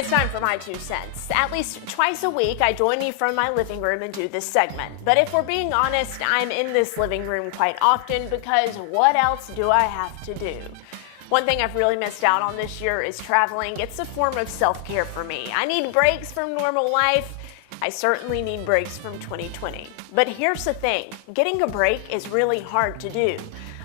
It's time for my 2 cents. At least twice a week, I join you from my living room and do this segment. But if we're being honest, I'm in this living room quite often because what else do I have to do? One thing I've really missed out on this year is traveling. It's a form of self-care for me. I need breaks from normal life. I certainly need breaks from 2020. But here's the thing, getting a break is really hard to do.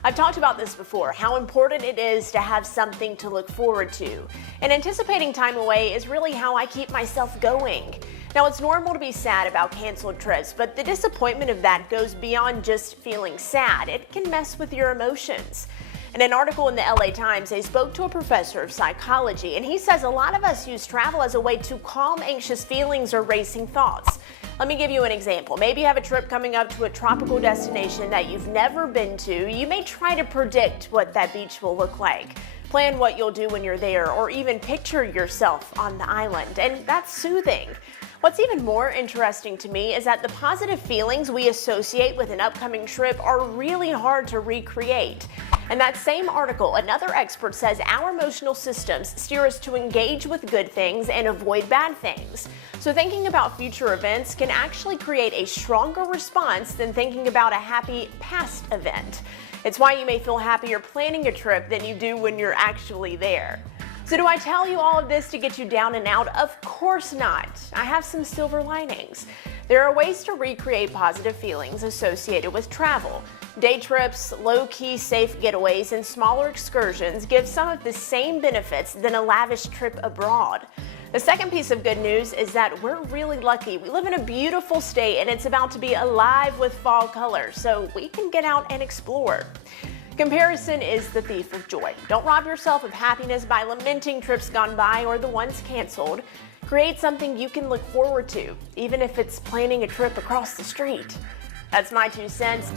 I've talked about this before, how important it is to have something to look forward to. And anticipating time away is really how I keep myself going. Now, it's normal to be sad about canceled trips, but the disappointment of that goes beyond just feeling sad. It can mess with your emotions. In an article in the LA Times, they spoke to a professor of psychology, and he says a lot of us use travel as a way to calm anxious feelings or racing thoughts. Let me give you an example. Maybe you have a trip coming up to a tropical destination that you've never been to. You may try to predict what that beach will look like, plan what you'll do when you're there, or even picture yourself on the island, and that's soothing. What's even more interesting to me is that the positive feelings we associate with an upcoming trip are really hard to recreate. In that same article, another expert says our emotional systems steer us to engage with good things and avoid bad things. So thinking about future events can actually create a stronger response than thinking about a happy past event. It's why you may feel happier planning a trip than you do when you're actually there. So do I tell you all of this to get you down and out? Of course not. I have some silver linings. There are ways to recreate positive feelings associated with travel. Day trips, low-key safe getaways, and smaller excursions give some of the same benefits than a lavish trip abroad. The second piece of good news is that we're really lucky. We live in a beautiful state and it's about to be alive with fall colors, so we can get out and explore. Comparison is the thief of joy. Don't rob yourself of happiness by lamenting trips gone by or the ones canceled. Create something you can look forward to, even if it's planning a trip across the street. That's my 2 cents.